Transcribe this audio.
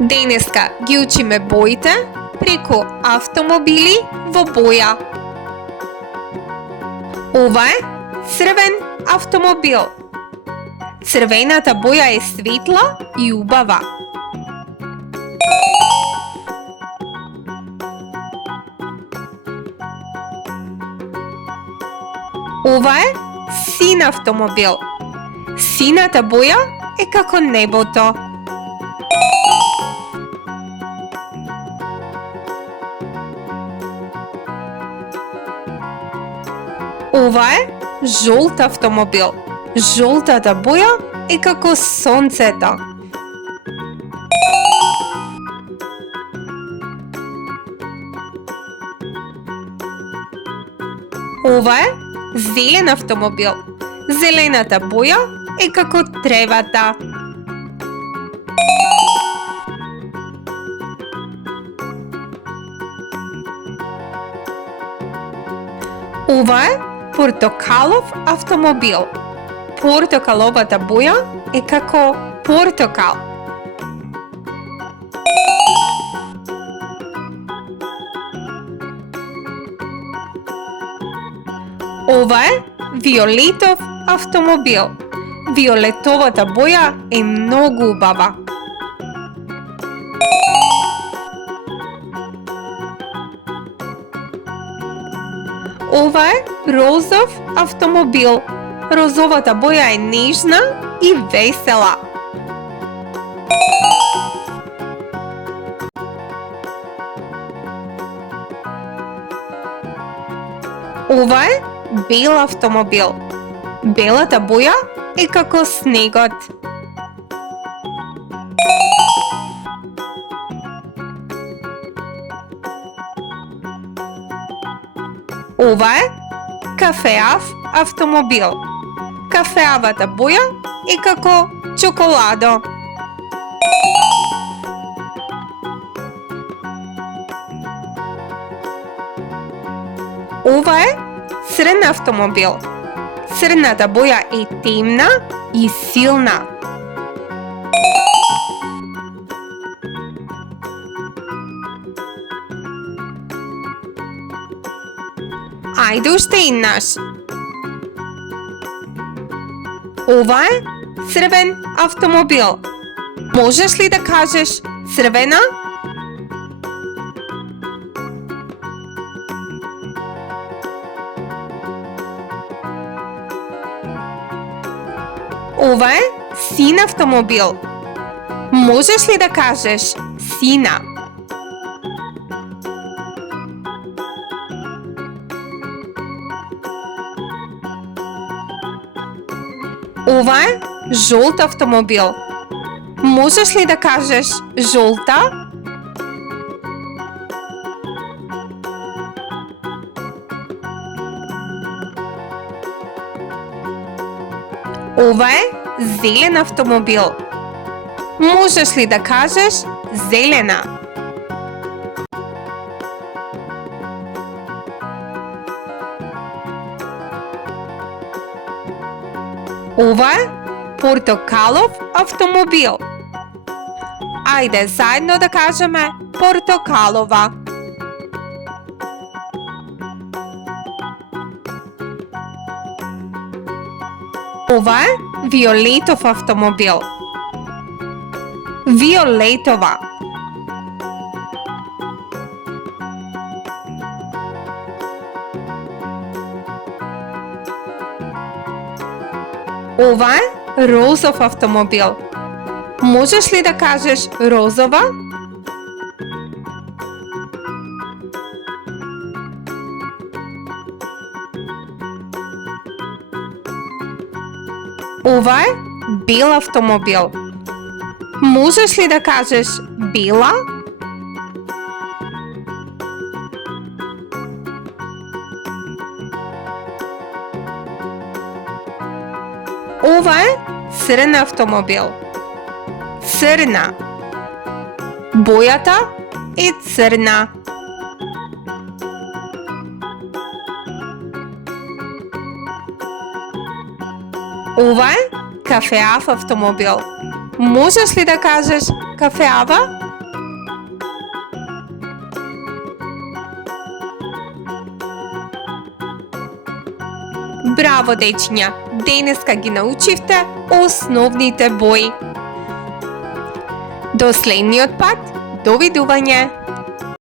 Денеска ги учиме боите преку автомобили во боја. Ова е црвен автомобил. Црвената боја е светла и убава. Ова е син автомобил. Сината боја е како небото. Ова е жолт автомобил. Жолтата боја е како сонцето. Ова е зелен автомобил. Зелената боја е како тревата. Ова е портокалов автомобил. Портокаловата боја е како портокал. Ова е виолетов автомобил. Виолетовата боја е многу убава. Ова е розов автомобил. Розовата боја е нежна и весела. Ова е бел автомобил. Белата боја е како снегот. Ова е кафеав автомобил. Кафеавата боја е како чоколадо. Ова е црн автомобил. Црната боја е темна и силна. Ајде уште еднаш. Ова е црвен автомобил. Можеш ли да кажеш црвена? Ова е син автомобил. Можеш ли да кажеш сина? Ова е жолт автомобил. Можеш ли да кажеш жолта? Ова е зелен автомобил. Можеш ли да кажеш зелена? Ова е портокалов автомобил. Ајде заедно да кажеме портокалова. Ова е виолетов автомобил. Виолетова. Ова е розов автомобил. Можеш ли да кажеш розова? Ова е бел автомобил. Можеш ли да кажеш бела? Ова е црн автомобил. Црна. Бојата е црна. Ова е кафеав автомобил. Можеш ли да кажеш кафеава? Браво, дечиња! Денеска ги научивте основните бои. До следниот пат, довидување!